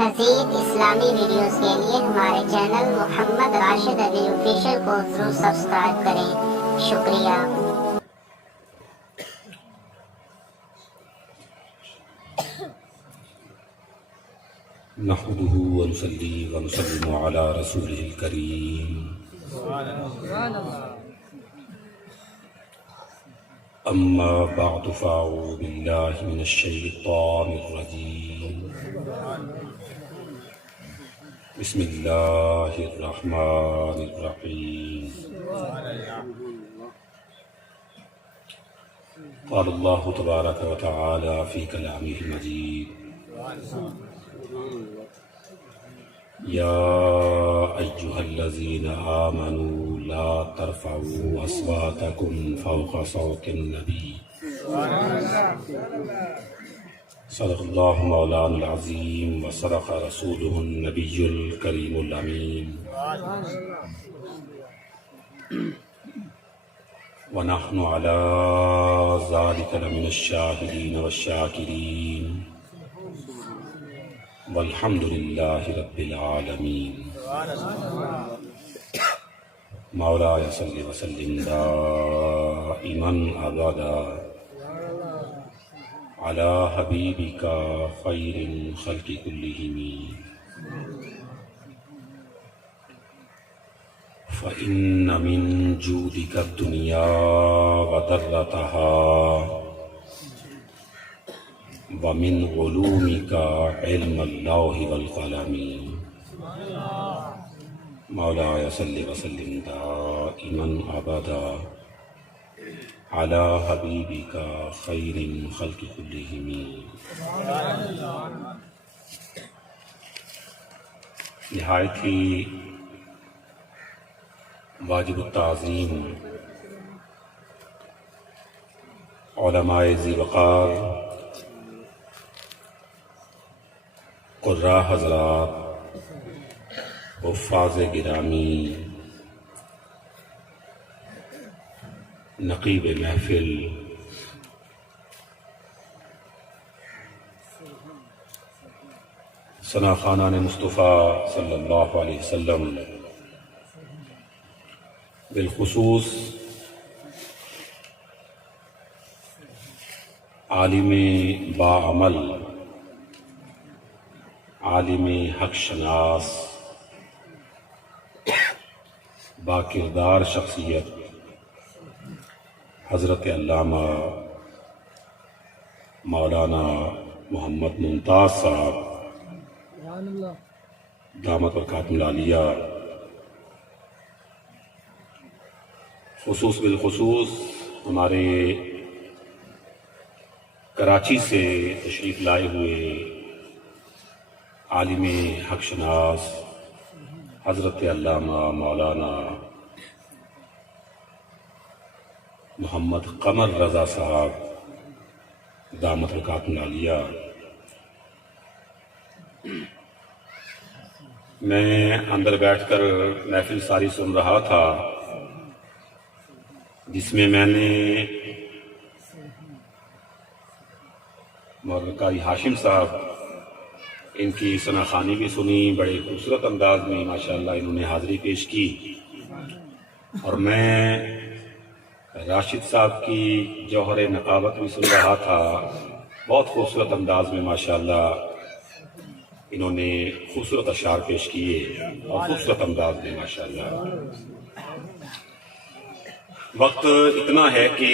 مزید اسلامی ویڈیوز کے لیے ہمارے چینل محمد راشد علی آفیشیل کو ضرور سبسکرائب کریں۔ شکریہ۔ نحمده ونصلي ونسلم على رسوله الكريم أما بعد فأعوذ بالله من الشيطان الرجيم بسم الله الرحمن الرحيم قال الله تبارك وتعالى في كلامه المجيد يا أيها الذين آمنوا لا ترفعوا أصواتكم فوق صوت النبي صدق الله مولانا العظيم وصدق رسوله النبي الكريم الأمين ونحن على ذلك لمن الشاهدين والشاكرين والحمد لله رب العالمين مولاي صل وسلم دائما أبدا على حبيبك خير الخلق كلهم فإن من جودك الدنيا وضرتها ومن علومك علم اللوح والقلم مولاي صل وسلم دائما أبدا على حبيبك خير الخلق كلهم۔ نہایت ہی واجب التعظیم علماء ذی وقار، قراء حضرات، حفاظ گرامی، نقیب محفل، ثنا خانان مصطفیٰ صلی اللہ علیہ وسلم، بالخصوص عالم باعمل، عالم حق شناس، با کردار شخصیت حضرت علامہ مولانا محمد ممتاز صاحب دامت برکاتہ العالیہ، بالخصوص ہمارے کراچی سے تشریف لائے ہوئے عالم حق شناس حضرت علامہ مولانا محمد قمر رضا صاحب دامت برکاتہ العالیہ۔ میں اندر بیٹھ کر محفل ساری سن رہا تھا، جس میں نے مولانا قاری ہاشم صاحب ان کی ثنا خوانی بھی سنی، بڑے خوبصورت انداز میں ماشاءاللہ انہوں نے حاضری پیش کی، اور میں راشد صاحب کی جوہر نقابت بھی سن رہا تھا، بہت خوبصورت انداز میں ماشاءاللہ انہوں نے خوبصورت اشعار پیش کیے اور خوبصورت انداز میں ماشاءاللہ۔ وقت اتنا ہے کہ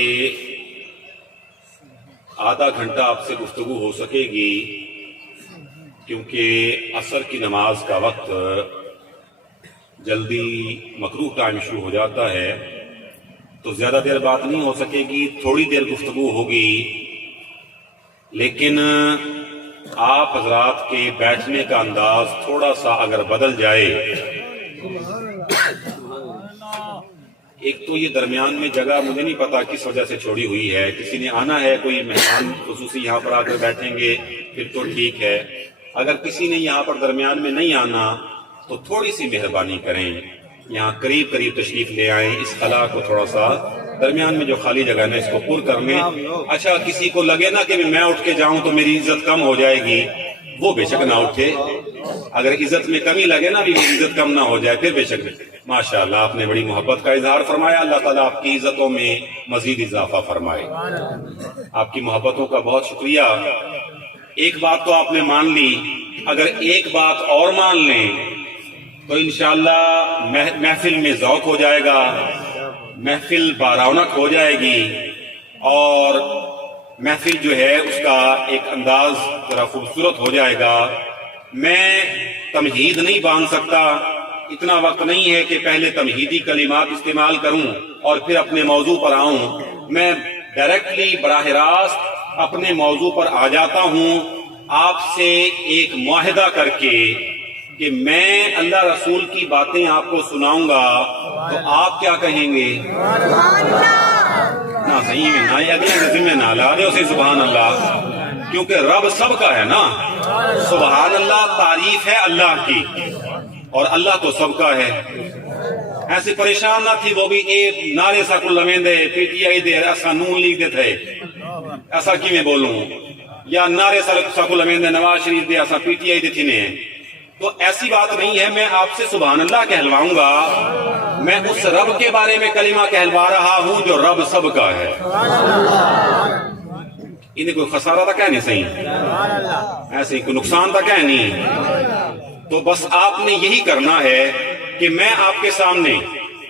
آدھا گھنٹہ آپ سے گفتگو ہو سکے گی، کیونکہ عصر کی نماز کا وقت جلدی مکروہ ٹائم شروع ہو جاتا ہے، تو زیادہ دیر بات نہیں ہو سکے گی، تھوڑی دیر گفتگو ہوگی، لیکن آپ حضرات کے بیٹھنے کا انداز تھوڑا سا اگر بدل جائے، ایک تو یہ درمیان میں جگہ مجھے نہیں پتا کس وجہ سے چھوڑی ہوئی ہے، کسی نے آنا ہے، کوئی مہمان خصوصی یہاں پر آ کر بیٹھیں گے پھر تو ٹھیک ہے، اگر کسی نے یہاں پر درمیان میں نہیں آنا تو تھوڑی سی مہربانی کریں، یہاں قریب تشریف لے آئیں، اس خلا کو تھوڑا سا درمیان میں جو خالی جگہ ہے نا اس کو پر کر لیں. اچھا کسی کو لگے نا کہ میں اٹھ کے جاؤں تو میری عزت کم ہو جائے گی، وہ بے شک نہ اٹھے. اگر عزت میں کمی لگے نا بھی عزت کم نہ ہو جائے پھر بے شک. ماشاءاللہ آپ نے بڑی محبت کا اظہار فرمایا. اللہ تعالیٰ آپ کی عزتوں میں مزید اضافہ فرمائے. آپ کی محبتوں کا بہت شکریہ. ایک بات تو آپ نے مان لی، اگر ایک بات اور مان لیں تو انشاءاللہ محفل میں ذوق ہو جائے گا، محفل بارونق ہو جائے گی، اور محفل جو ہے اس کا ایک انداز ذرا خوبصورت ہو جائے گا. میں تمہید نہیں باندھ سکتا، اتنا وقت نہیں ہے کہ پہلے تمہیدی کلمات استعمال کروں اور پھر اپنے موضوع پر آؤں. میں ڈائریکٹلی براہ راست اپنے موضوع پر آ جاتا ہوں آپ سے ایک معاہدہ کر کے کہ میں اللہ رسول کی باتیں آپ کو سناؤں گا تو آپ کیا کہیں گے؟ نہ صحیح میں نہ اگلے ذمہ نہ لا رہے اسے سبحان اللہ، کیونکہ رب سب کا ہے نا. سبحان اللہ تعریف ہے اللہ کی، اور اللہ تو سب کا ہے. ایسے پریشان نہ تھی وہ بھی ایک نعرے سا کو لمیں دے پی ٹی آئی دے ایسا نون لیگ دے تھے، ایسا کی میں بولوں، یا نعرے سا کو لمیں دے نواز شریف دے ایسا پی ٹی آئی دے تھی نے. تو ایسی بات نہیں ہے. میں آپ سے سبحان اللہ کہلواؤں گا. میں اس رب کے بارے میں کلمہ کہلوا رہا ہوں جو رب سب کا ہے. انہیں کوئی خسارہ تھا کہہ نہیں صحیح، ایسے کوئی نقصان تھا کہہ نہیں. تو بس آپ نے یہی کرنا ہے کہ میں آپ کے سامنے،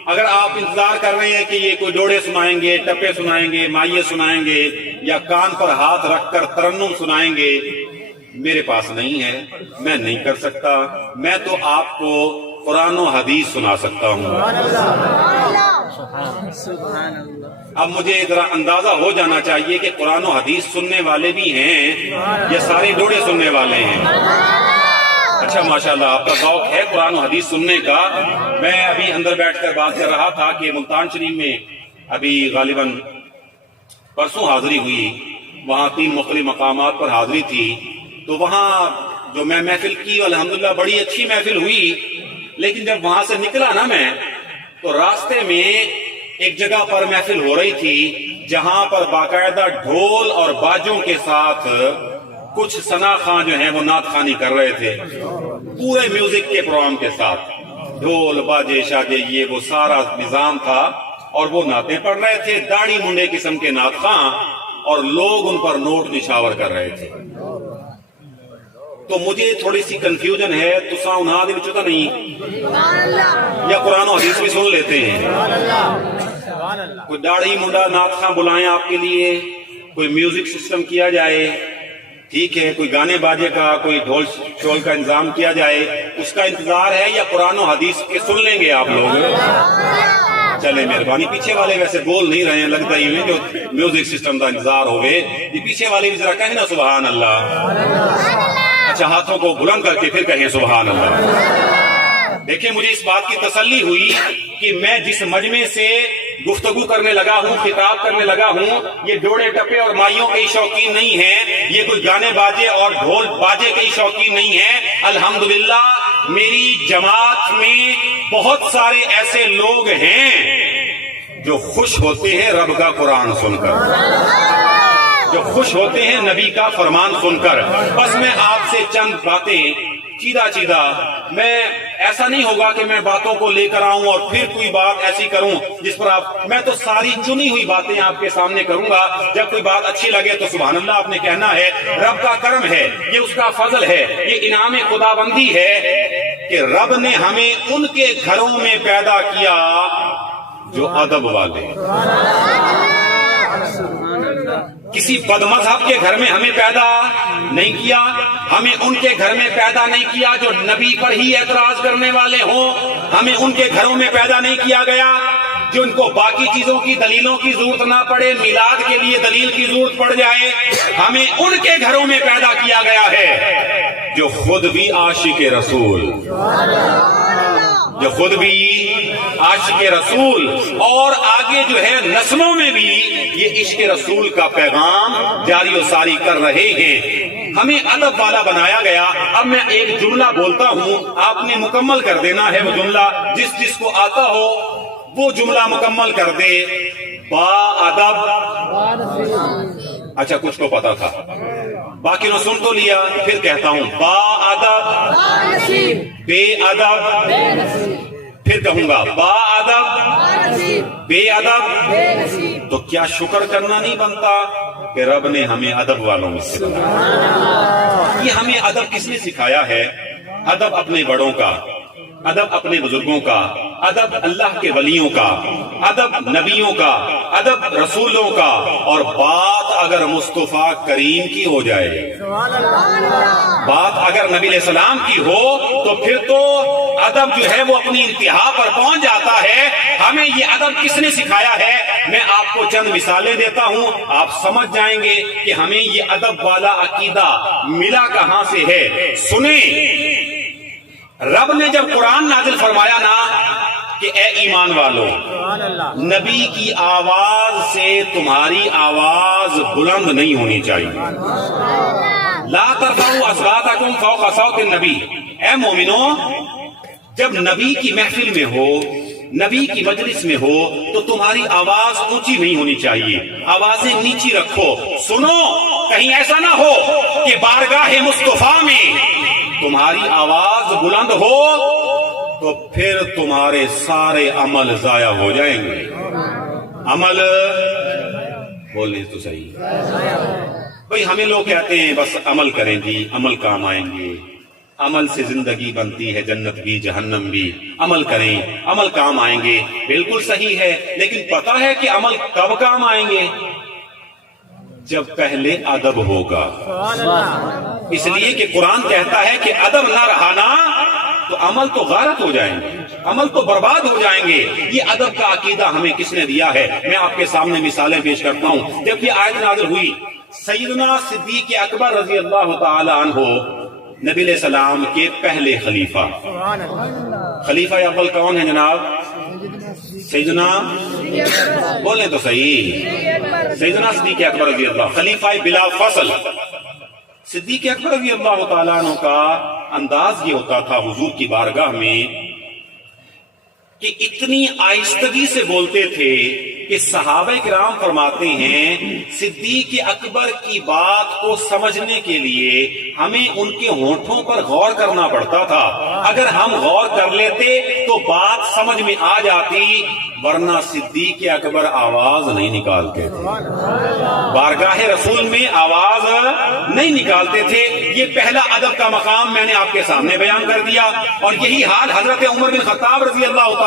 اگر آپ انتظار کر رہے ہیں کہ یہ کوئی ڈوڑے سنائیں گے، ٹپے سنائیں گے، مائیے سنائیں گے، یا کان پر ہاتھ رکھ کر ترنم سنائیں گے، میرے پاس نہیں ہے، میں نہیں کر سکتا. میں تو آپ کو قرآن و حدیث سنا سکتا ہوں. اب مجھے ذرا اندازہ ہو جانا چاہیے کہ قرآن و حدیث سننے والے بھی ہیں یا سارے ڈوڑے سننے والے ہیں. اچھا ماشاءاللہ آپ کا ذوق ہے قرآن و حدیث سننے کا. میں ابھی اندر بیٹھ کر بات کر رہا تھا کہ ملتان شریف میں ابھی غالباً پرسوں حاضری ہوئی، وہاں 3 مختلف مقامات پر حاضری تھی. تو وہاں جو میں محفل کی الحمدللہ بڑی اچھی محفل ہوئی، لیکن جب وہاں سے نکلا نا میں تو راستے میں ایک جگہ پر محفل ہو رہی تھی جہاں پر باقاعدہ ڈھول اور باجوں کے ساتھ کچھ ثنا خاں جو ہیں وہ نعت خوانی کر رہے تھے، پورے میوزک کے پروگرام کے ساتھ، ڈھول باجے شاجے یہ وہ سارا نظام تھا، اور وہ نعتیں پڑھ رہے تھے، داڑھی منڈے قسم کے نعت خواں، اور لوگ ان پر نوٹ نشاور کر رہے تھے. تو مجھے تھوڑی سی کنفیوژن ہے، تسا انہاں دے وچوں تاں نہیں یا قرآن و حدیث بھی سن لیتے ہیں. کوئی داڑھی منڈا نعت خواں بلائیں آپ کے لیے، کوئی میوزک سسٹم کیا جائے، ٹھیک ہے، کوئی گانے باجے کا، کوئی ڈھول شول کا انتظام کیا جائے، اس کا انتظار ہے، یا قرآن و حدیث کے سن لیں گے آپ لوگ؟ چلے مہربانی. پیچھے والے ویسے بول نہیں رہے ہیں، لگتا ہی جو میوزک سسٹم کا انتظار ہوئے، یہ پیچھے والے بھی ذرا کہیں نا سبحان اللہ. اچھا ہاتھوں کو بلند کر کے پھر کہیں سبحان اللہ. دیکھیں مجھے اس بات کی تسلی ہوئی کہ میں جس مجمع سے گفتگو کرنے لگا ہوں، خطاب کرنے لگا ہوں، یہ ڈوڑے ٹپے اور مائیوں کے شوقین نہیں ہیں، یہ کوئی گانے باجے اور ڈھول باجے کے شوقین نہیں ہیں. الحمدللہ میری جماعت میں بہت سارے ایسے لوگ ہیں جو خوش ہوتے ہیں رب کا قرآن سن کر، جو خوش ہوتے ہیں نبی کا فرمان سن کر. بس میں آپ سے چند باتیں چیدہ میں ایسا نہیں ہوگا کہ میں باتوں کو لے کر آؤں اور پھر کوئی بات ایسی کروں جس پر آپ، میں تو ساری چنی ہوئی باتیں آپ کے سامنے کروں گا. جب کوئی بات اچھی لگے تو سبحان اللہ آپ نے کہنا ہے. رب کا کرم ہے، یہ اس کا فضل ہے، یہ انعام خدا بندی ہے کہ رب نے ہمیں ان کے گھروں میں پیدا کیا جو ادب والے. کسی بد مذہب کے گھر میں ہمیں پیدا نہیں کیا، ہمیں ان کے گھر میں پیدا نہیں کیا جو نبی پر ہی اعتراض کرنے والے ہوں، ہمیں ان کے گھروں میں پیدا نہیں کیا گیا جو ان کو باقی چیزوں کی دلیلوں کی ضرورت نہ پڑے، میلاد کے لیے دلیل کی ضرورت پڑ جائے. ہمیں ان کے گھروں میں پیدا کیا گیا ہے جو خود بھی عاشق رسول، جو خود بھی عاشق رسول، اور آگے جو ہے نسلوں میں بھی یہ عشق رسول کا پیغام جاری و ساری کر رہے ہیں. ہمیں ادب والا بنایا گیا. اب میں ایک جملہ بولتا ہوں، آپ نے مکمل کر دینا ہے وہ جملہ، جس کو آتا ہو وہ جملہ مکمل کر دے. با ادب. اچھا کچھ کو پتا تھا, باقی نے سن تو لیا. پھر کہتا ہوں با ادب بے ادب. پھر کہوں گا با ادب بے ادب. تو کیا شکر کرنا نہیں بنتا کہ رب نے ہمیں ادب والوں میں سے بنایا؟ یہ ہمیں ادب کس نے سکھایا ہے؟ ادب اپنے بڑوں کا, ادب اپنے بزرگوں کا, ادب اللہ کے ولیوں کا, ادب نبیوں کا, ادب رسولوں کا. اور بات اگر مصطفیٰ کریم کی ہو جائے, بات اگر نبی علیہ السلام کی ہو, تو پھر تو ادب جو ہے وہ اپنی انتہا پر پہنچ جاتا ہے. ہمیں یہ ادب کس نے سکھایا ہے؟ میں آپ کو چند مثالیں دیتا ہوں, آپ سمجھ جائیں گے کہ ہمیں یہ ادب والا عقیدہ ملا کہاں سے ہے. سنیں, رب نے جب قرآن نازل فرمایا نا کہ اے ایمان والو, نبی کی آواز سے تمہاری آواز بلند نہیں ہونی چاہیے. لا ترفعوا اصواتکم فوق صوت النبی. اے مومنو, جب نبی کی محفل میں ہو, نبی کی مجلس میں ہو, تو تمہاری آواز اونچی نہیں ہونی چاہیے, آوازیں نیچی رکھو. سنو, کہیں ایسا نہ ہو کہ بارگاہ مصطفیٰ میں تمہاری آواز بلند ہو تو پھر تمہارے سارے عمل ضائع ہو جائیں گے. عمل بولے تو صحیح بھئی. ہمیں لوگ کہتے ہیں بس عمل کریں گی, عمل کام آئیں گے, عمل سے زندگی بنتی ہے, جنت بھی جہنم بھی. عمل کریں, عمل کام آئیں گے. بالکل صحیح ہے, لیکن پتہ ہے کہ عمل کب کام آئیں گے؟ جب پہلے ادب ہوگا. اس لیے کہ قرآن کہتا ہے کہ ادب نہ رہا نا تو عمل تو غارت ہو جائیں گے, عمل تو برباد ہو جائیں گے. یہ ادب کا عقیدہ ہمیں کس نے دیا ہے؟ میں آپ کے سامنے مثالیں پیش کرتا ہوں. جب یہ آیت نازل ہوئی, سیدنا صدیق اکبر رضی اللہ تعالی عنہ نبی علیہ السلام کے پہلے خلیفہ. خلیفہ اول کون ہے جناب؟ سیدنا, بولیں تو صحیح, سیدنا صدیق اکبر رضی اللہ, خلیفہ بلا فصل. صدیق اکبر رضی اللہ تعالیٰ عنہ کا انداز یہ ہوتا تھا حضور کی بارگاہ میں کہ اتنی آہستگی سے بولتے تھے کہ صحابہ کرام فرماتے ہیں صدیق اکبر کی بات کو سمجھنے کے لیے ہمیں ان کے ہونٹوں پر غور کرنا پڑتا تھا. اگر ہم غور کر لیتے تو بات سمجھ میں آ جاتی, ورنہ صدیق اکبر آواز نہیں نکالتے تھے, بارگاہ رسول میں آواز نہیں نکالتے تھے. یہ پہلا ادب کا مقام میں نے آپ کے سامنے بیان کر دیا. اور یہی حال حضرت عمر بن خطاب رضی اللہ تعالی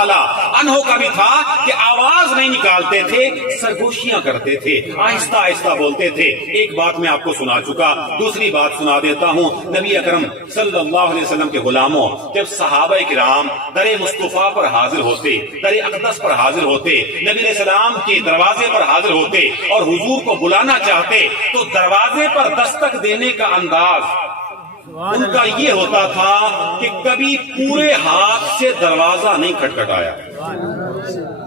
عنہ کا بھی تھا کہ آواز نہیں نکالتے تھے, سرگوشیاں کرتے تھے, آہستہ آہستہ بولتے تھے. ایک بات میں آپ کو سنا چکا, دوسری بات سنا دیتا ہوں. نبی اکرم صلی اللہ علیہ وسلم کے غلاموں جب صحابہ کرام در مصطفیٰ پر حاضر ہوتے, در اقدس پر حاضر ہوتے, نبی علیہ السلام کے دروازے پر حاضر ہوتے اور حضور کو بلانا چاہتے, تو دروازے پر دستک دینے کا انداز ان کا یہ ہوتا تھا کہ کبھی پورے ہاتھ سے دروازہ نہیں کھٹکھٹایا.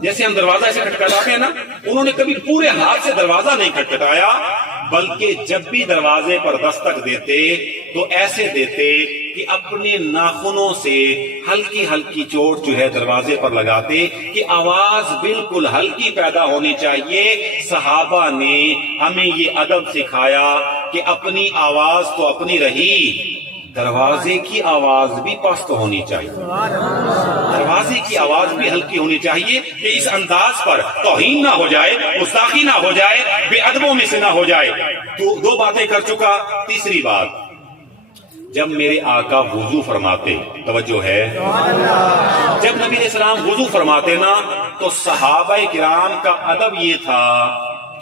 جیسے ہم دروازہ ایسے کھٹکھٹاتے ہیں نا, انہوں نے کبھی پورے ہاتھ سے دروازہ نہیں کھٹکھٹایا, بلکہ جب بھی دروازے پر دستک دیتے تو ایسے دیتے کہ اپنے ناخنوں سے ہلکی ہلکی چوٹ جو ہے دروازے پر لگاتے کہ آواز بالکل ہلکی پیدا ہونی چاہیے. صحابہ نے ہمیں یہ ادب سکھایا کہ اپنی آواز تو اپنی رہی, دروازے کی آواز بھی پست ہونی چاہیے, دروازے کی آواز بھی ہلکی ہونی چاہیے کہ اس انداز پر توہین نہ ہو جائے, گستاخی نہ ہو جائے, بے ادبوں میں سے نہ ہو جائے. تو دو باتیں کر چکا. تیسری بات, جب میرے آقا وضو فرماتے, توجہ ہے, جب نبی علیہ السلام وضو فرماتے نا تو صحابہ کرام کا ادب یہ تھا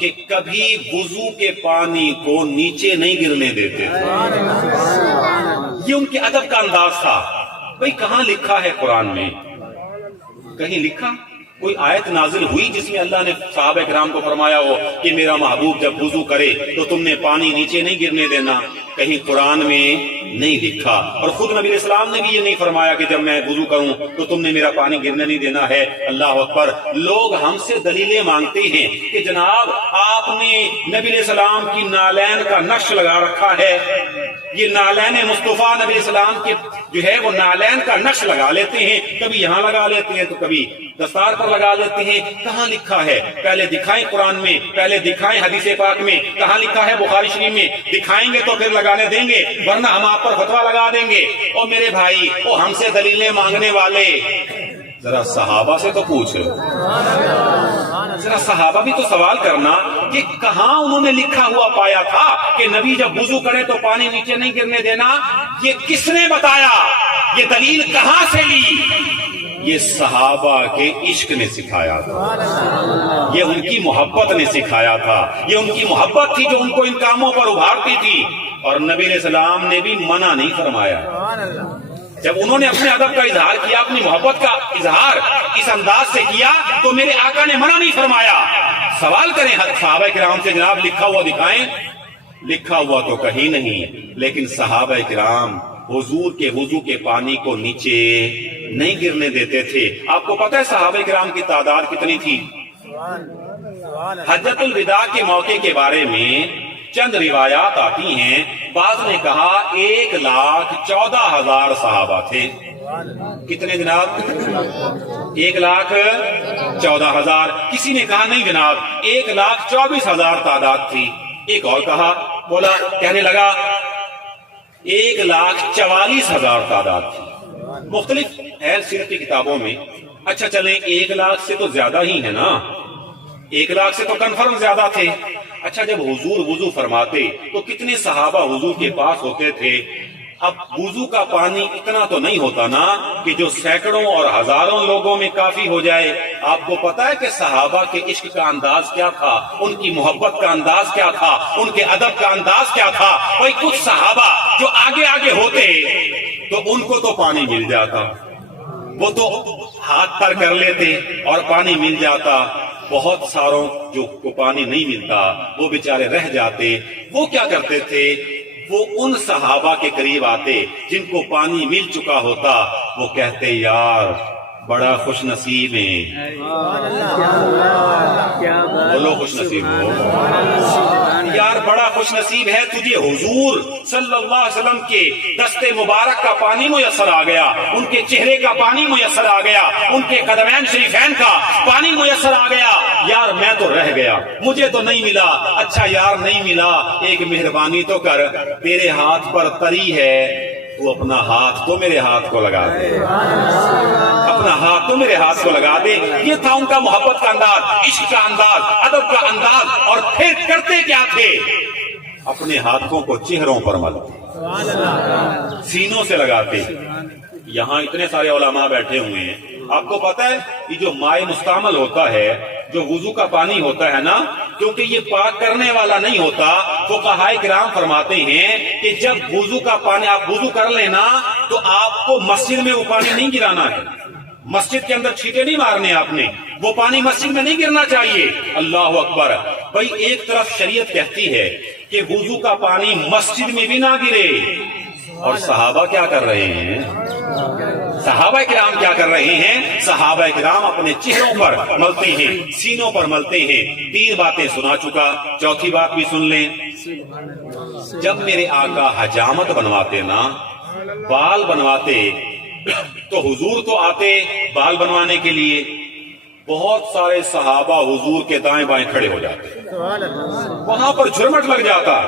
کہ کبھی وضو کے پانی کو نیچے نہیں گرنے دیتے تھے. یہ ان کے ادب کا انداز تھا. بھئی کہاں لکھا ہے قرآن میں؟ کہیں لکھا کوئی آیت نازل ہوئی جس میں اللہ نے صحابہ کرام کو فرمایا ہو کہ میرا محبوب جب وضو کرے تو تم نے پانی نیچے نہیں گرنے دینا؟ کہیں قرآن میں نہیں لکھا. اور خود نبی علیہ السلام نے بھی یہ نہیں فرمایا کہ جب میں وضو کروں تو تم نے میرا پانی گرنے نہیں دینا ہے. اللہ اکبر. لوگ ہم سے دلیلیں مانگتے ہیں کہ جناب آپ نے نبی علیہ السلام کی نالین کا نقش لگا رکھا ہے. یہ نالین مصطفیٰ نبی اسلام کے جو ہے وہ نالین کا نقش لگا لیتے ہیں، کبھی یہاں لگا لیتے ہیں تو کبھی دستار پر لگا لیتے ہیں. کہاں لکھا ہے؟ پہلے دکھائیں قرآن میں، پہلے دکھائیں حدیث پاک میں. کہاں لکھا ہے؟ بخاری شریف میں. دکھائیں گے تو پھر لگانے دیں گے، ورنہ ہم آپ پر فتویٰ لگا دیں گے. اور میرے بھائی، وہ ہم سے دلیلیں مانگنے والے، ذرا صحابہ سے تو پوچھ، ذرا صحابہ بھی تو سوال کرنا کہ کہاں انہوں نے لکھا ہوا پایا تھا کہ نبی جب وضو کرے تو پانی نیچے نہیں گرنے دینا؟ یہ کس نے بتایا؟ یہ دلیل کہاں سے لی؟ یہ صحابہ کے عشق نے سکھایا تھا، یہ ان کی محبت نے سکھایا تھا، یہ ان کی محبت تھی جو ان کو ان کاموں پر ابھارتی تھی. اور نبی علیہ السلام نے بھی منع نہیں فرمایا. جب انہوں نے اپنے ادب کا اظہار کیا، اپنی محبت کا اظہار اس انداز سے کیا، تو میرے آقا نے منع نہیں فرمایا. سوال کریں صحابہ کرام سے، جناب لکھا ہوا دکھائیں. لکھا ہوا تو کہیں نہیں، لیکن صحابہ کرام حضور کے وضو کے پانی کو نیچے نہیں گرنے دیتے تھے. آپ کو پتہ ہے صحابہ کرام کی تعداد کتنی تھی؟ حجۃ الوداع کے موقع کے بارے میں چند روایات آتی ہیں. بعض نے کہا 1,14,000 صحابہ تھے. کتنے جناب؟ 1,14,000. کسی نے کہا نہیں جناب 1,24,000 تعداد تھی. ایک اور کہا، بولا کہنے لگا 1,44,000 تعداد تھی. مختلف اہل سیرت کی کتابوں میں. اچھا چلیں 1,00,000 سے تو زیادہ ہی ہے نا، 1,00,000 سے تو کنفرم زیادہ تھے. اچھا جب حضور وضو فرماتے تو کتنے صحابہ حضور کے پاس ہوتے تھے؟ اب وضو کا پانی اتنا تو نہیں ہوتا نا کہ جو سینکڑوں اور ہزاروں لوگوں میں کافی ہو جائے. آپ کو پتا ہے کہ صحابہ کے عشق کا انداز کیا تھا، ان کی محبت کا انداز کیا تھا، ان کے ادب کا انداز کیا تھا؟ بھائی کچھ صحابہ جو آگے آگے ہوتے تو ان کو تو پانی مل جاتا، وہ تو ہاتھ تر کر لیتے اور پانی مل جاتا. بہت ساروں جو کو پانی نہیں ملتا وہ بیچارے رہ جاتے. وہ کیا کرتے تھے؟ وہ ان صحابہ کے قریب آتے جن کو پانی مل چکا ہوتا. وہ کہتے یار بڑا خوش نصیب ہیں. بولو خوش نصیب ہو یار، بڑا خوش نصیب ہے تجھے حضور صلی اللہ علیہ وسلم کے دست مبارک کا پانی میسر آ گیا، ان کے چہرے کا پانی میسر آ گیا، ان کے قدمین شریفین کا پانی میسر آ گیا. یار میں تو رہ گیا، مجھے تو نہیں ملا. اچھا یار نہیں ملا، ایک مہربانی تو کر، تیرے ہاتھ پر تری ہے، تو اپنا ہاتھ تو میرے ہاتھ کو لگا دے، اپنا ہاتھ تو میرے ہاتھ کو لگا دے. یہ تھا ان کا محبت کا انداز، عشق کا انداز، ادب کا انداز. اور پھر کرتے کیا تھے؟ اپنے ہاتھوں کو چہروں پر ملتے، سینوں سے لگاتے. یہاں اتنے سارے علماء بیٹھے ہوئے ہیں. آپ کو پتا ہے یہ جو مائع مستعمل ہوتا ہے، جو وضو کا پانی ہوتا ہے نا، کیونکہ یہ پاک کرنے والا نہیں ہوتا، فقہائے کرام فرماتے ہیں کہ جب وضو کا پانی آپ وضو کر لینا تو آپ کو مسجد میں وہ پانی نہیں گرانا ہے، مسجد کے اندر چھینٹے نہیں مارنے آپ نے، وہ پانی مسجد میں نہیں گرنا چاہیے. اللہ اکبر. بھائی ایک طرف شریعت کہتی ہے کہ وضو کا پانی مسجد میں بھی نہ گرے، اور صحابہ کیا کر رہے ہیں؟ صحابہ کرام کیا کر رہے ہیں؟ صحابہ کرام اپنے چہروں پر ملتے ہیں، سینوں پر ملتے ہیں. 3 باتیں سنا چکا، چوتھی بات بھی سن لیں. جب میرے آقا حجامت بنواتے نا، بال بنواتے، تو حضور تو آتے بال بنوانے کے لیے، بہت سارے صحابہ حضور کے دائیں بائیں کھڑے ہو جاتے، وہاں پر جھرمٹ لگ جاتا.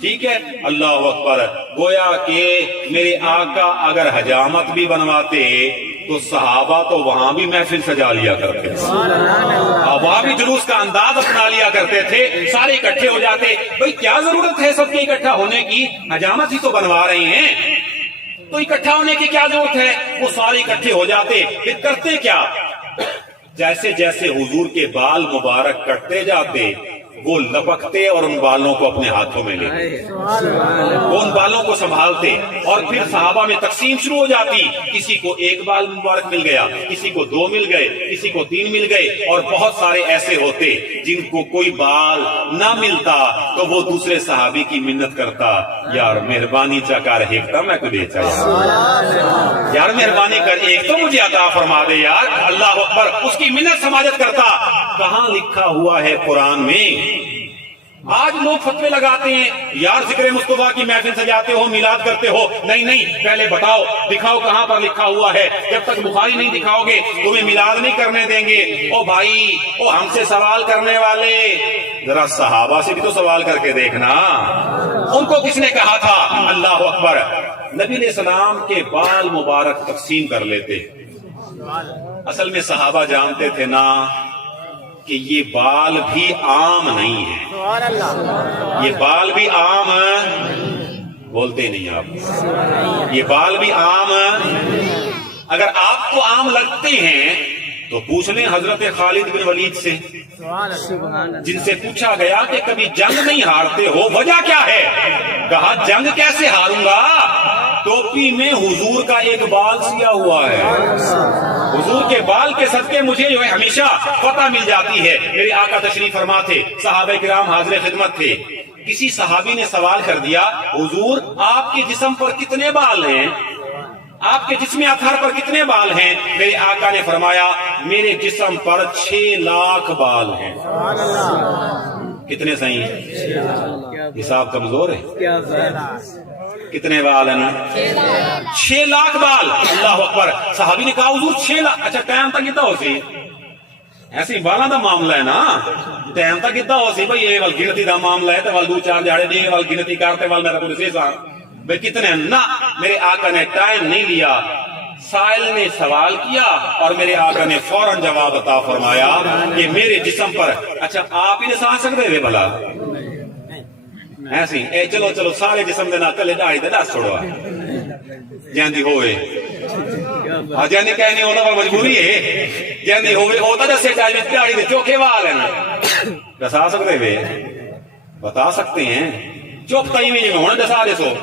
ٹھیک ہے، اللہ اکبر. گویا کہ میرے آقا اگر حجامت بھی بنواتے تو صحابہ تو وہاں بھی محفل سجا لیا کرتے تھے، وہاں بھی جلوس کا انداز اپنا لیا کرتے تھے، سارے اکٹھے ہو جاتے. بھئی کیا ضرورت ہے سب کے اکٹھا ہونے کی؟ حجامت ہی تو بنوا رہے ہیں، تو اکٹھا ہونے کی کیا ضرورت ہے؟ وہ سارے اکٹھے ہو جاتے. پھر کرتے کیا؟ جیسے جیسے حضور کے بال مبارک کٹتے جاتے وہ لپکتے اور ان بالوں کو اپنے ہاتھوں میں لیتے، وہ ان بالوں کو سنبھالتے. اور پھر صحابہ میں تقسیم شروع ہو جاتی، کسی کو 1 بال مبارک مل گیا، کسی کو 2 مل گئے، کسی کو 3 مل گئے. اور بہت سارے ایسے ہوتے جن کو کوئی بال نہ ملتا تو وہ دوسرے صحابی کی منت کرتا، یار مہربانی چکر ہیکتا میں کو دے چاہیے، یار مہربانی کر ایک تو مجھے عطا فرما دے یار. اللہ اکبر. اس کی منت سماجت کرتا. کہاں لکھا ہوا ہے قرآن میں؟ آج لوگ فتوے لگاتے ہیں، یار ذکر مصطفیٰ کی محفل سجاتے ہو، میلاد کرتے ہو، نہیں پہلے بتاؤ، دکھاؤ کہاں پر لکھا ہوا ہے، جب تک بخاری نہیں دکھاؤ گے تمہیں میلاد نہیں کرنے دیں گے۔ او بھائی، او ہم سے سوال کرنے والے، ذرا صحابہ سے بھی تو سوال کر کے دیکھنا، ان کو کس نے کہا تھا؟ اللہ اکبر، نبی علیہ السلام کے بال مبارک تقسیم کر لیتے۔ اصل میں صحابہ جانتے تھے نا کہ یہ بال بھی عام نہیں ہے، یہ بال بھی عام، بولتے نہیں آپ، یہ بال بھی عام، اگر آپ کو عام لگتے ہیں تو پوچھ لیں حضرت خالد بن ولید سے، جن سے پوچھا گیا کہ کبھی جنگ نہیں ہارتے ہو، وجہ کیا ہے؟ کہا جنگ کیسے ہاروں گا، ٹوپی میں حضور کا ایک بال سیا ہوا ہے، حضور کے بال کے صدقے مجھے جو ہے ہمیشہ فتح مل جاتی ہے۔ میرے آقا تشریف فرما تھے، صحابہ کرام حاضر خدمت تھے، کسی صحابی نے سوال کر دیا، حضور آپ کے جسم پر کتنے بال ہیں، آپ کے جسم اطہر پر کتنے بال ہیں؟ میرے آقا نے فرمایا میرے جسم پر 6 لاکھ بال ہیں۔ کتنے صحیح؟ حساب کمزور ہے، کتنے بال ہیں نا؟ 6 لاکھ بال۔ اللہ اکبر، صحابی نے کہا حضور 6 لاکھ، اچھا ٹائم تک کتنا ہو سی؟ ایسے ہی بالاں دا معاملہ ہے نا، ٹائم تک کتنا ہو سی بھائی، یہ گنتی دا معاملہ ہے، تو ول 2-4 جاڑے دے ول گنتی کرتے ول میرا کوئی سے بھائی کتنے ہیں نا۔ میرے آقا نے ٹائم نہیں لیا، سائل نے سوال کیا اور میرے آقا نے فوراً جواب عطا فرمایا کہ میرے جسم پر، اچھا آپ ہی سا سکتے تھے بھلا ایسی اے چلو سارے جسم دینا کلے داڑھی دے دس چھوڑوا جاندی ہوئے جاندی کہنے ہوتا پر مجبوری ہے، جاندی ہوئے ہوتا دسے چاہے میں داڑھی دے چوکھے وال ہیں نا، دسا سکتے ہوئے بتا سکتے ہیں، چوک تائی میں ہونا دسا دے سو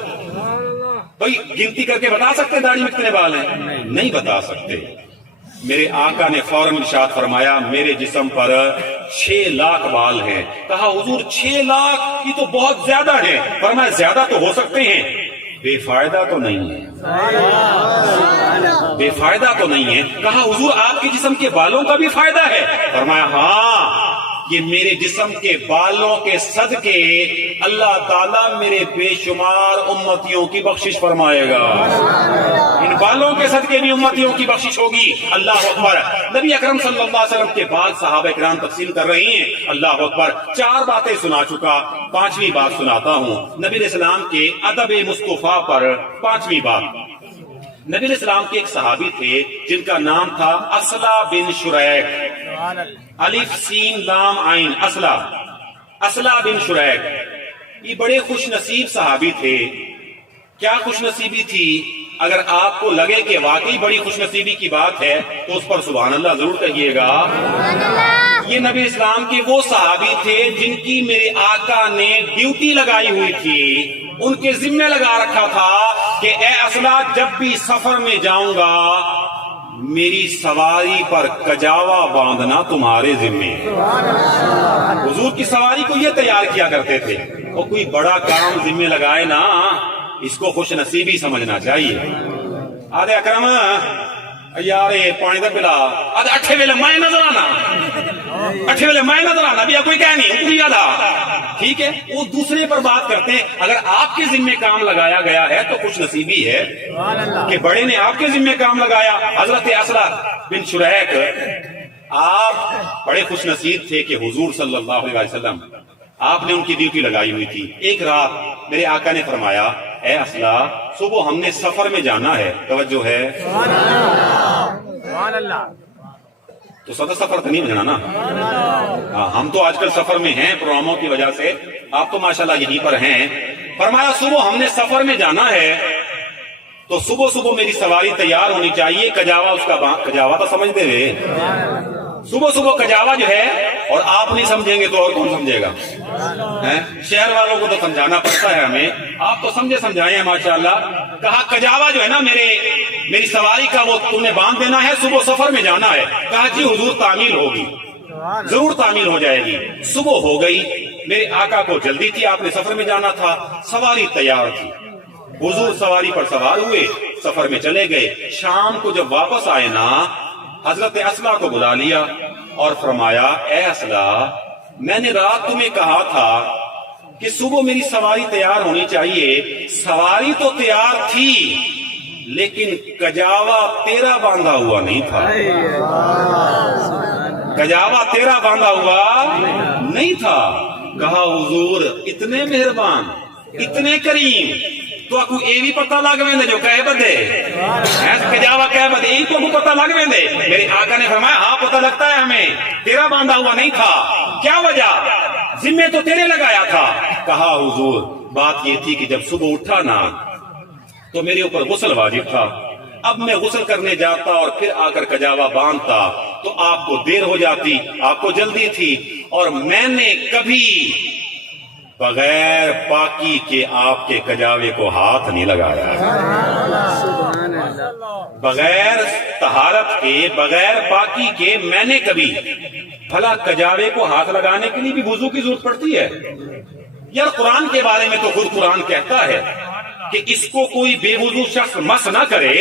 بھئی گنتی کر کے بتا سکتے داڑھی میں کتنے بال ہیں؟ نہیں بتا سکتے۔ میرے آقا نے فوراً ارشاد فرمایا میرے جسم پر 6 لاکھ بال ہیں۔ کہا حضور 6 لاکھ یہ تو بہت زیادہ ہے۔ فرمایا زیادہ تو ہو سکتے ہیں، بے فائدہ تو نہیں ہے، بے فائدہ تو نہیں ہے۔ کہا حضور آپ کے جسم کے بالوں کا بھی فائدہ ہے؟ فرمایا ہاں، یہ میرے جسم کے بالوں کے صدقے اللہ تعالیٰ میرے بے شمار امتیوں کی بخشش فرمائے گا، ان بالوں کے صدقے بھی امتیوں کی بخشش ہوگی۔ اللہ اکبر۔ نبی اکرم صلی اللہ علیہ وسلم کے بعد صحابہ کرام تقسیم کر رہی ہیں۔ اللہ اکبر۔ 4 باتیں سنا چکا، 5ویں بات سناتا ہوں۔ نبی علیہ السلام کے ادب مصطفیٰ پر 5ویں بات۔ نبی علیہ السلام کے ایک صحابی تھے جن کا نام تھا اصلہ بن شریک، الف سین لام عین، اصلہ بن شریک۔ یہ بڑے خوش نصیب صحابی تھے۔ کیا خوش نصیبی تھی؟ اگر آپ کو لگے کہ واقعی بڑی خوش نصیبی کی بات ہے تو اس پر سبحان اللہ ضرور کہیے گا۔ یہ نبی اسلام کے وہ صحابی تھے جن کی میرے آقا نے ڈیوٹی لگائی ہوئی تھی، ان کے ذمہ لگا رکھا تھا کہ اے اصلہ جب بھی سفر میں جاؤں گا میری سواری پر کجاوا باندھنا تمہارے ذمہ۔ حضور کی سواری کو یہ تیار کیا کرتے تھے۔ وہ کوئی بڑا کام ذمہ لگائے نا، اس کو خوش نصیبی سمجھنا چاہیے۔ آدھے اکرم یار پانی دا پلا آدھے اٹھے ویلے میں نظر آنا، اٹھے ویلے میں نظر آنا بھی کوئی کہہ نہیں اوپری آدھا، ٹھیک ہے۔ وہ دوسرے پر بات کرتے ہیں۔ اگر آپ کے ذمہ کام لگایا گیا ہے تو خوش نصیبی ہے کہ بڑے نے آپ کے ذمہ کام لگایا۔ حضرت اصلہ بن شریک آپ بڑے خوش نصیب تھے کہ حضور صلی اللہ علیہ وسلم آپ نے ان کی ڈیوٹی لگائی ہوئی تھی۔ ایک رات میرے آقا نے فرمایا اے اصلہ صبح ہم نے سفر میں جانا ہے، توجہ ہے، تو سدا سفر تو نہیں بجنا نا، ہم تو آج کل سفر میں ہیں پروگراموں کی وجہ سے، آپ تو ماشاءاللہ یہیں پر ہیں۔ فرمایا صبح ہم نے سفر میں جانا ہے تو صبح میری سواری تیار ہونی چاہیے۔ کجاوا، اس کا کجاوا تو سمجھ دے ہوئے، صبح کجاوا جو ہے، اور آپ نہیں سمجھیں گے تو اور کون سمجھے گا؟ شہر والوں کو تو سمجھانا پڑتا ہے ہمیں، آپ تو سمجھائے ہیں ماشاءاللہ۔ کہا کجاوا جو ہے نا میری سواری کا وہ تم نے باندھ دینا ہے، صبح سفر میں جانا ہے۔ کہا جی حضور تعمیل ہوگی، ضرور تعمیل ہو جائے گی۔ صبح ہو گئی، میرے آقا کو جلدی تھی، آپ نے سفر میں جانا تھا، سواری تیار تھی۔ حضور سواری پر سوار ہوئے، سفر میں چلے گئے۔ شام کو جب واپس آئے نا، حضرت اصلہ کو بلا لیا اور فرمایا اے اصلہ میں نے رات تمہیں کہا تھا کہ صبح میری سواری تیار ہونی چاہیے. سواری تو تیار تھی لیکن کجاوا تیرا باندھا ہوا نہیں تھا. کجاوا تیرا باندھا ہوا نہیں تھا. کہا حضور اتنے مہربان اتنے کریم تو آپ کو یہ بھی پتہ لگ ویندے جو کہہ بدے کجاوا کہہ بدے یہ تو پتہ لگ ویندے. میرے آقا نے فرمایا ہاں پتہ لگتا ہے ہمیں, تیرا باندھا ہوا نہیں تھا. کیا وجہ؟ ذمے تو تیرے لگایا تھا. کہا حضور بات یہ تھی کہ جب صبح اٹھا نا تو میرے اوپر غسل واجب تھا. اب میں غسل کرنے جاتا اور پھر آ کر کجاوا باندھتا تو آپ کو دیر ہو جاتی, آپ کو جلدی تھی, اور میں نے کبھی بغیر پاکی کے آپ کے کجاوے کو ہاتھ نہیں لگایا. بغیر طہارت کے, بغیر پاکی کے میں نے کبھی, بھلا کجاوے کو ہاتھ لگانے کے لیے بھی وضو کی ضرورت پڑتی ہے یار؟ قرآن کے بارے میں تو خود قرآن کہتا ہے کہ اس کو کوئی بے وضو شخص مس نہ کرے,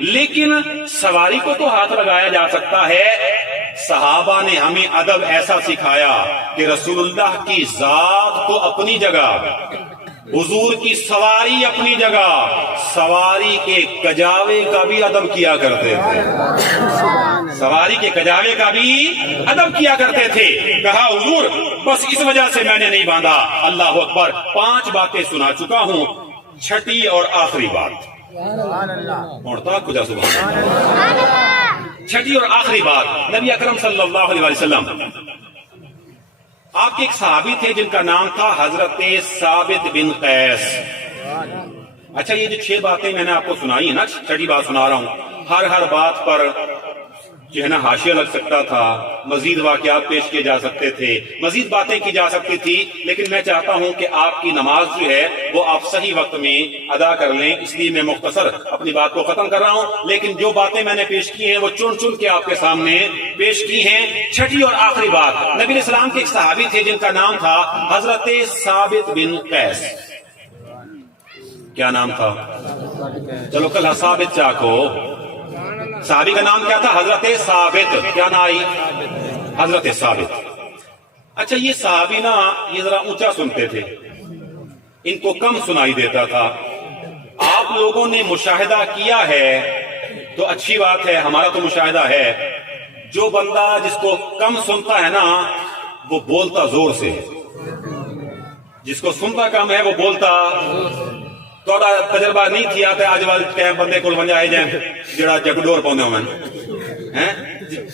لیکن سواری کو تو ہاتھ لگایا جا سکتا ہے. صحابہ نے ہمیں ادب ایسا سکھایا کہ رسول اللہ کی ذات تو اپنی جگہ, حضور کی سواری اپنی جگہ, سواری کے کجاوے کا بھی ادب کیا کرتے تھے. سواری کے کجاوے کا بھی ادب کیا کرتے تھے. کہا حضور بس اس وجہ سے میں نے نہیں باندھا. اللہ اکبر. 5 باتیں سنا چکا ہوں, چھٹی اور آخری بات موڑتا کجا سبحان اللہ. چھٹی اور آخری بات, نبی اکرم صلی اللہ علیہ وسلم, آپ کے ایک صحابی تھے جن کا نام تھا حضرت ثابت بن قیس. اچھا یہ جو 6 باتیں میں نے آپ کو سنائی ہیں نا, چھٹی بات سنا رہا ہوں. ہر بات پر جو ہے نا حاشیہ لگ سکتا تھا, مزید واقعات پیش کیے جا سکتے تھے, مزید باتیں کی جا سکتی تھی, لیکن میں چاہتا ہوں کہ آپ کی نماز جو ہے وہ آپ صحیح وقت میں ادا کر لیں, اس لیے میں مختصر اپنی بات کو ختم کر رہا ہوں. لیکن جو باتیں میں نے پیش کی ہیں وہ چن کے آپ کے سامنے پیش کی ہیں. چھٹی اور آخری بات, نبی علیہ السلام کے ایک صحابی تھے جن کا نام تھا حضرت ثابت بن قیس. کیا نام تھا؟ چلو کل ثابت چاکو. صحابی کا نام کیا تھا؟ حضرت ثابت. کیا نام آئی؟ حضرت ثابت. اچھا یہ صحابی نا یہ ذرا اونچا سنتے تھے, ان کو کم سنائی دیتا تھا. آپ لوگوں نے مشاہدہ کیا ہے تو اچھی بات ہے, ہمارا تو مشاہدہ ہے, جو بندہ جس کو کم سنتا ہے نا وہ بولتا زور سے, جس کو سنتا کم ہے وہ بولتا. تھوڑا تجربہ نہیں کیا تھا آج والے کہیں بندے کو بن جائے جائیں جڑا جگڈور پوندے ہوئے,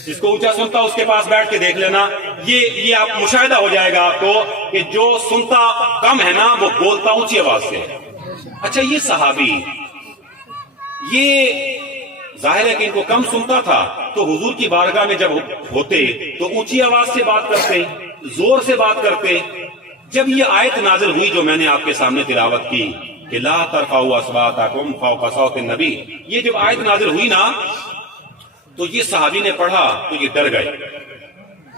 جس کو اونچا سنتا اس کے پاس بیٹھ کے دیکھ لینا, یہ آپ مشاہدہ ہو جائے گا آپ کو کہ جو سنتا کم ہے نا وہ بولتا اونچی آواز سے. اچھا یہ صحابی یہ ظاہر ہے کہ ان کو کم سنتا تھا, تو حضور کی بارگاہ میں جب ہوتے تو اونچی آواز سے بات کرتے, زور سے بات کرتے. جب یہ آیت نازل ہوئی جو میں نے آپ کے سامنے تلاوت کی کہ لا ترفعوا اصواتکم فوق صوت النبی, یہ جب آیت نازل ہوئی نا تو یہ صحابی نے پڑھا تو یہ ڈر گئے.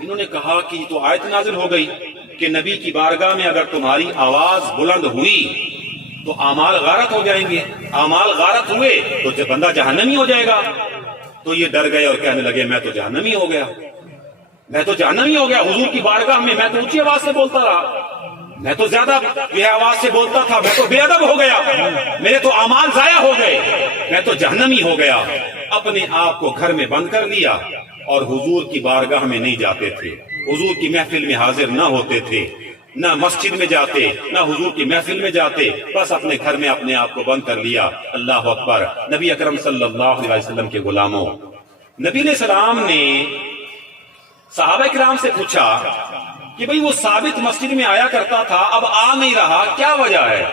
انہوں نے کہا کہ یہ تو آیت نازل ہو گئی کہ نبی کی بارگاہ میں اگر تمہاری آواز بلند ہوئی تو اعمال غارت ہو جائیں گے, اعمال غارت ہوئے تو بندہ جہنمی ہو جائے گا. تو یہ ڈر گئے اور کہنے لگے میں تو جہنمی ہو گیا, میں تو جہنمی ہو گیا. حضور کی بارگاہ میں تو اونچی آواز سے بولتا رہا, میں تو زیادہ یہ آواز سے بولتا تھا, میں تو بے ادب ہو گیا, میرے تو اعمال ضائع ہو گئے, میں تو جہنمی ہو گیا. اپنے آپ کو گھر میں بند کر لیا اور حضور کی بارگاہ میں نہیں جاتے تھے, حضور کی محفل میں حاضر نہ ہوتے تھے, نہ مسجد میں جاتے نہ حضور کی محفل میں جاتے, بس اپنے گھر میں اپنے آپ کو بند کر لیا. اللہ اکبر. نبی اکرم صلی اللہ علیہ وسلم کے غلاموں, نبی علیہ السلام نے صحابہ کرام سے پوچھا کہ بھئی وہ ثابت مسجد میں آیا کرتا تھا, اب آ نہیں رہا, کیا وجہ ہے؟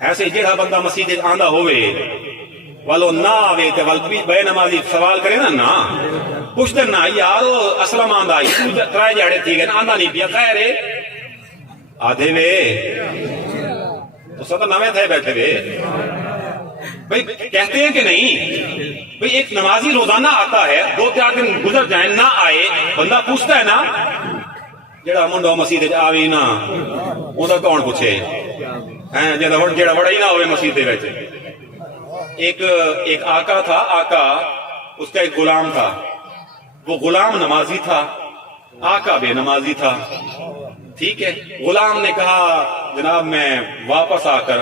ایسے جڑا بندہ مسجد آندا ہوئے والو نہ آوے تے ول بے نمازی سوال کرے نا پوچھتے نا یارو اسلام آندا ترائے جاڑے تھی گئے آندا نہیں پیا خیر ہے آدھے وے تو سب نوے تھے بیٹھے وے. بھئی کہتے ہیں کہ نہیں, بھئی ایک نمازی روزانہ آتا ہے, 2-4 دن گزر جائیں نہ آئے, بندہ پوچھتا ہے نا جڑا منڈو مسجد آوی نا اوندا کون پوچھے ہیں, جڑا وڑا ہی نہ ہوئے مسجد دے وچ. ایک آقا تھا, آقا اس کا ایک غلام تھا, وہ غلام نمازی تھا, آقا بے نمازی تھا. ٹھیک ہے. غلام نے کہا جناب میں واپس آ کر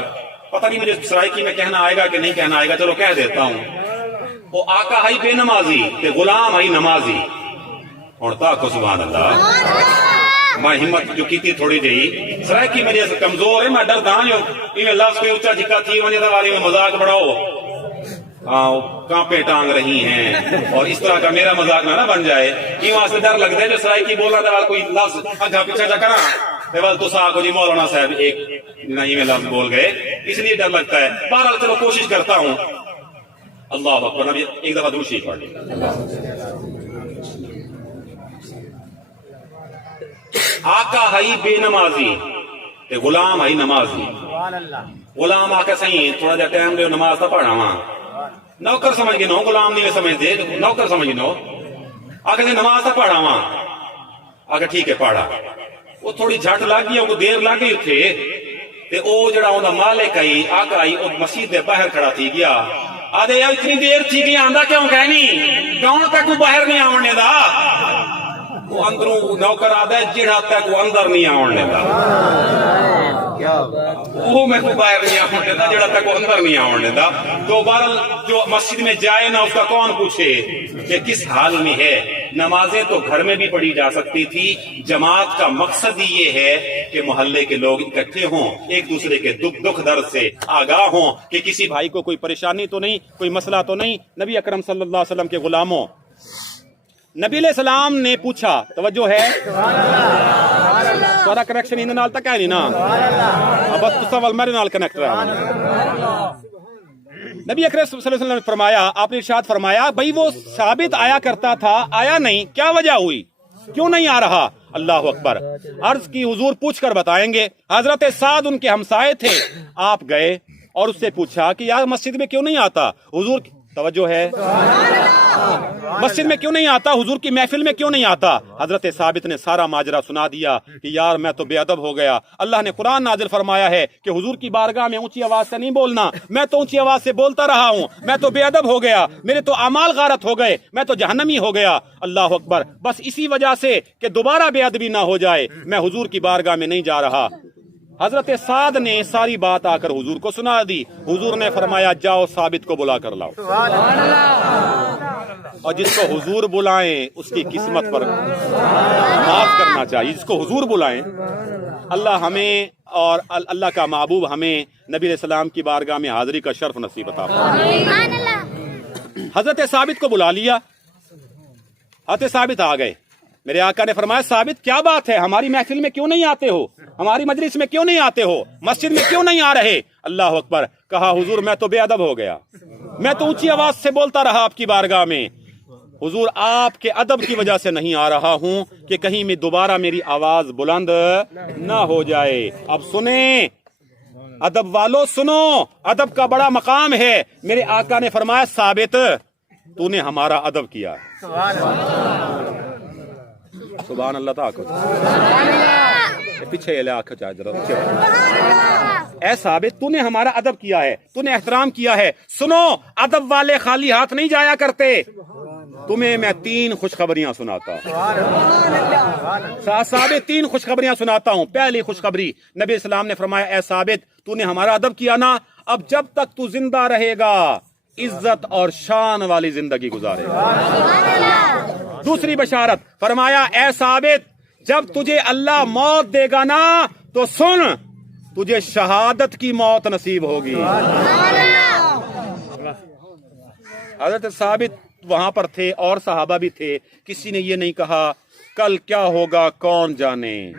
پتہ نہیں مجھے سرائکی میں کہنا آئے گا کہ نہیں کہنا آئے گا, چلو کہہ دیتا ہوں. وہ آقا ہائی بے نمازی تے غلام ہائی نمازی. اور تاکو سبحان اللہ میں ہمت جو کی تھی تھوڑی جہی سرائکی میری کمزور ہے, میں ڈرتا ہوں یہ لفظ کوئی اچھا جھکا تھی وجہ والی میں مذاق بڑھاؤ کانپے ٹانگ رہی ہیں اور اس طرح کا میرا مذاق نہ بن جائے. یہ وہاں سے ڈر لگتا ہے جو سرائکی بول رہا تھا کوئی لفظ اگا پیچھا جا کرا تو ساکو جی مولانا صاحب ایک نہیں میں لفظ بول گئے, اس لیے ڈر لگتا ہے. بہرحال چلو کوشش کرتا ہوں. اللہ اکبر. نبی ایک دفعہ درود شریف پڑھ لیں. آقا ہائی بے نمازی تے غلام ہائی نمازی. غلام آقا صحیح تھوڑا جا ٹائم دے نماز تا پڑھا وا نوکر سمجھ گئے نو, غلام نہیں سمجھتے نوکر سمجھ نو. آقا سے نماز تا پڑھا وا. آقا ٹھیک ہے پڑھا. وہ تھوڑی جھٹ لگ گئی, وہ دیر لگ گئی تھے تے او جڑا اوندا مالک آئی آقا آئی او مسجد دے باہر کھڑا تھی گیا. آدھے یار اتنی دیر تھی گئی آندا کیوں کہنی کون تک وہ باہر نہیں آونے دا. وہ اندروں نوکر آدھا ہے جڑا تک وہ اندر نہیں آونے دا. وہ میں کو باہر نہیں آونے دا جڑا تک وہ اندر نہیں آونے دا. تو بہرحال جو مسجد میں جائے نا اس کا کون پوچھے کہ کس حال میں ہے. نمازیں تو گھر میں بھی پڑھی جا سکتی تھی. جماعت کا مقصد ہی یہ ہے کہ محلے کے لوگ اکٹھے ہوں, ایک دوسرے کے دکھ درد سے آگاہ ہوں کہ کسی بھائی کو کوئی پریشانی تو نہیں, کوئی مسئلہ تو نہیں. نبی اکرم صلی اللہ علیہ وسلم کے غلاموں, نبی علیہ السلام نے پوچھا, توجہ ہے سارا کنیکشن ان نال تک ہے نہیں نا, بس سوال میرے نال کنیکٹ رہا. نبی اکرم صلی اللہ علیہ وسلم نے فرمایا, آپ نے ارشاد فرمایا بھئی وہ ثابت آیا کرتا تھا آیا نہیں, کیا وجہ ہوئی, کیوں نہیں آ رہا. اللہ اکبر. عرض کی حضور پوچھ کر بتائیں گے. حضرت سعد ان کے ہمسائے تھے, آپ گئے اور اس سے پوچھا کہ یار مسجد میں کیوں نہیں آتا. حضور توجہ ہے مسجد میں کیوں نہیں آتا, حضور کی محفل میں کیوں نہیں آتا. حضرت ثابت نے سارا ماجرا سنا دیا کہ یار میں تو بے ادب ہو گیا. اللہ نے قرآن نازل فرمایا ہے کہ حضور کی بارگاہ میں اونچی آواز سے نہیں بولنا, میں تو اونچی آواز سے بولتا رہا ہوں, میں تو بے ادب ہو گیا, میرے تو اعمال غارت ہو گئے, میں تو جہنمی ہو گیا. اللہ اکبر. بس اسی وجہ سے کہ دوبارہ بے ادبی نہ ہو جائے میں حضور کی بارگاہ میں نہیں جا رہا. حضرت سعد نے ساری بات آ کر حضور کو سنا دی. حضور نے فرمایا جاؤ ثابت کو بلا کر لاؤ. اور جس کو حضور بلائیں اس کی قسمت پر معاف کرنا چاہیے. جس کو حضور بلائیں, اللہ ہمیں اور اللہ کا محبوب ہمیں نبی علیہ السلام کی بارگاہ میں حاضری کا شرف نصیب عطا فرمائے. حضرت ثابت کو بلا لیا. حضرت ثابت آ گئے. میرے آقا نے فرمایا ثابت کیا بات ہے, ہماری محفل میں کیوں نہیں آتے ہو, ہماری مجلس میں کیوں نہیں آتے ہو, مسجد میں کیوں نہیں آ رہے. اللہ اکبر. کہا حضور میں تو بے ادب ہو گیا, میں تو اونچی آواز سے بولتا رہا آپ کی بارگاہ میں. حضور آپ کے ادب کی وجہ سے نہیں آ رہا ہوں کہ کہیں میں دوبارہ میری آواز بلند نہ ہو جائے. اب سنیں ادب والو, سنو, ادب کا بڑا مقام ہے. میرے آقا نے فرمایا ثابت تو نے ہمارا ادب کیا. سبحان اللہ تعالی. پیچھے لے آنکھ چاہ ذرا. اے ثابت تو نے ہمارا ادب کیا ہے, تو نے احترام کیا ہے. سنو ادب والے خالی ہاتھ نہیں جایا کرتے. تمہیں میں 3 خوشخبریاں سناتا ہوں. ثابت 3 خوشخبریاں سناتا ہوں. پہلی خوشخبری, نبی اسلام نے فرمایا اے ثابت تو نے ہمارا ادب کیا نا, اب جب تک تو زندہ رہے گا عزت اور شان والی زندگی گزارے گا. دوسری بشارت فرمایا اے ثابت جب تجھے اللہ موت دے گا نا تو سن تجھے شہادت کی موت نصیب ہوگی. حضرت ثابت وہاں پر تھے اور صحابہ بھی تھے. کسی نے یہ نہیں کہا کل کیا ہوگا کون جانے,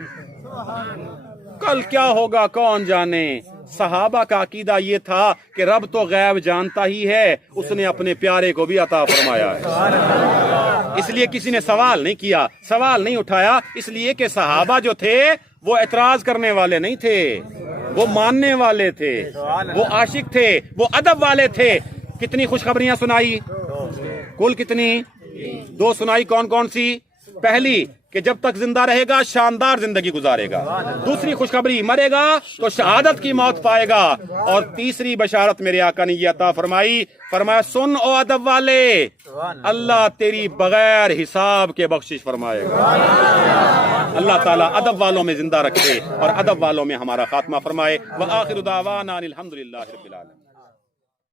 کل کیا ہوگا کون جانے. صحابہ کا عقیدہ یہ تھا کہ رب تو غیب جانتا ہی ہے, اس نے اپنے پیارے کو بھی عطا فرمایا ہے. اس لیے کسی نے سوال نہیں کیا, سوال نہیں اٹھایا, اس لیے کہ صحابہ جو تھے وہ اعتراض کرنے والے نہیں تھے, وہ ماننے والے تھے, وہ عاشق تھے, وہ ادب والے تھے. کتنی خوشخبریاں سنائی, کل کتنی؟ 2 سنائی. کون کون سی؟ پہلی کہ جب تک زندہ رہے گا شاندار زندگی گزارے گا، دوسری خوشخبری مرے گا تو شہادت کی موت پائے گا، اور تیسری بشارت میرے آقا نے یہ عطا فرمائی، فرمایا سن او ادب والے، اللہ تیری بغیر حساب کے بخشش فرمائے گا۔ اللہ تعالیٰ ادب والوں میں زندہ رکھے اور ادب والوں میں ہمارا خاتمہ فرمائے۔ وآخر دعوانا الحمدللہ رب العالمین۔